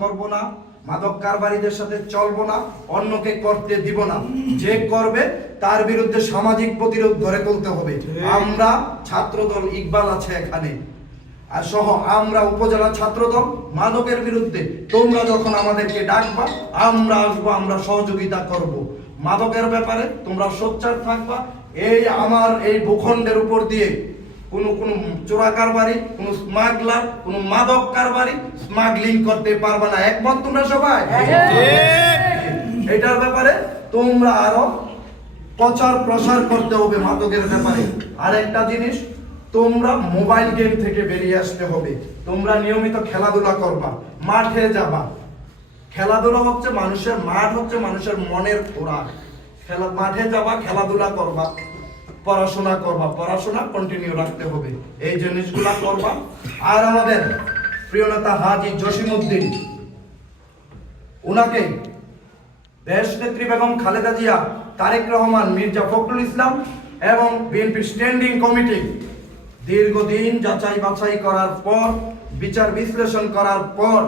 করব না, মাদক কারবারিদের সাথে চলবো না, অন্যকে করতে দিব না। যে করবে তার বিরুদ্ধে সামাজিক প্রতিরোধ গড়ে তুলতে হবে। আমরা ছাত্রদল ইকবাল আছে এখানে আর সহ আমরা উপজেলা ছাত্রদল মাদকের বিরুদ্ধে, তোমরা যখন আমাদেরকে ডাকবা আমরা আসবো, আমরা সহযোগিতা করব। মাদকের ব্যাপারে তোমরা সোচ্চার থাকবা। এই আমার এই ভূখণ্ডের উপর দিয়ে কোন চোরা কারবারি, কোন স্মাগলার, কোন মাদক কারবারি স্মাগলিং করতে পারবে না। একমত তোমরা সবাই? এটার ব্যাপারে তোমরা আরো প্রচার প্রসার করতে হবে মাদকের ব্যাপারে। আর একটা জিনিস, তোমরা মোবাইল গেম থেকে বেরিয়ে আসতে হবে। তোমরা নিয়মিত খেলাধুলা করবা, মাঠে যাবা। খেলাধুলা হচ্ছে মানুষের, মাঠ হচ্ছে মানুষের মনের খোরাক। মাঠে যাবা, খেলাধুলা করবা, পড়াশোনা করবা, পড়াশোনা কন্টিনিউ রাখতে হবে। এই জিনিসগুলা করবা। আর আমাদের প্রিয় নেতা হাজী জসিমউদ্দিন, উনাকে দেশ নেত্রী বেগম খালেদা জিয়া, তারেক রহমান, মির্জা ফখরুল ইসলাম এবং বিএনপির স্ট্যান্ডিং কমিটি দীর্ঘদিন যাচাই বাছাই করার পর, বিচার বিশ্লেষণ করার পর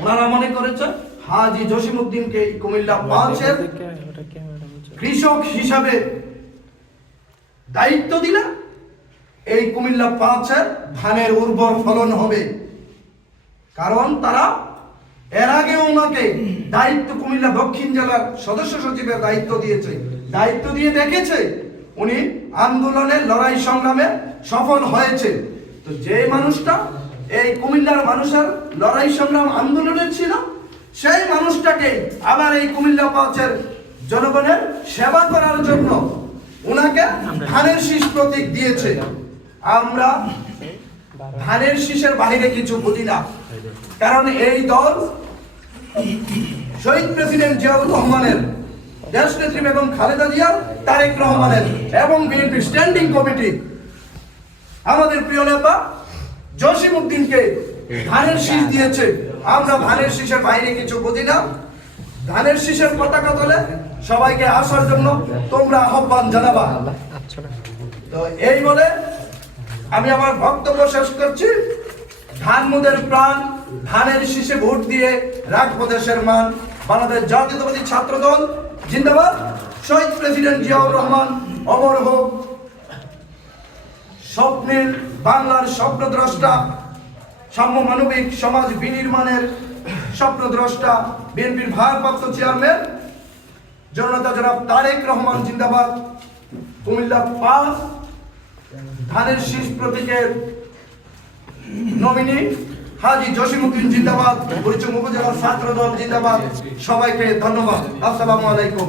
ওনারা মনে করেছে হাজী জসিমউদ্দিনকে কুমিল্লা 5-এর কৃষক হিসাবে দায়িত্ব দিলে এই কুমিল্লা 5-এর ধানের উর্বর ফলন হবে। কারণ তারা এর আগে ওনাকে দায়িত্ব কুমিল্লা দক্ষিণ জেলার সদস্য সচিবের দায়িত্ব দিয়েছে, দায়িত্ব দিয়ে দেখেছে উনি আন্দোলনে, লড়াই সংগ্রামে সফল হয়েছে। তো যে মানুষটা এই কুমিল্লার মানুষের লড়াই সংগ্রাম আন্দোলনের ছিল, সেই মানুষটাকে আবার এই কুমিল্লা 5-এর জনগণের সেবা করার জন্য উনাকে ধানের শীষ প্রতীক দিয়েছে। আমরা ধানের শীষের বাইরে কিছু বুঝি না। কারণ এই দল শহীদ প্রেসিডেন্ট জিয়াউর রহমানের, দেশনেত্রী বেগম খালেদা জিয়া, তারেক রহমানের এবং বিএনপি স্ট্যান্ডিং কমিটি আমাদের প্রিয় নেতা জসিমউদ্দিনকে ধানের শীষ দিয়েছে। আমরা ধানের শীষের বাইরে কিছু বুঝি না। ধানের শীষের পতাকা তোলে সবাইকে আসার জন্য তোমরা আহ্বান জানাবা। তো এই বলে আমি আমার বক্তব্য শেষ করছি। ধান মোদের প্রাণ, ধানের শীষে ভোট দিয়ে রাখবো দেশের মান। বাংলাদেশ জাতীয়তাবাদী ছাত্র দল জিন্দাবাদ। শহীদ প্রেসিডেন্ট জিয়াউর রহমান অমর হোক। স্বপ্নের বাংলার স্বপ্নদ্রষ্টা, সাম্য মানবিক সমাজ বিনির্মাণের স্বপ্নদ্রষ্টা, বিএনপির ভারপ্রাপ্ত চেয়ারম্যান জননেতা জনাব তারেক রহমান জিন্দাবাদ। কুমিল্লা 5 ধানের শীষ প্রতীকের নমিনি হাজী জসিমউদ্দিন জিন্দাবাদ। পরিচয় উপজেলা ছাত্র দল জিন্দাবাদ। সবাইকে ধন্যবাদ। আসসালামু আলাইকুম।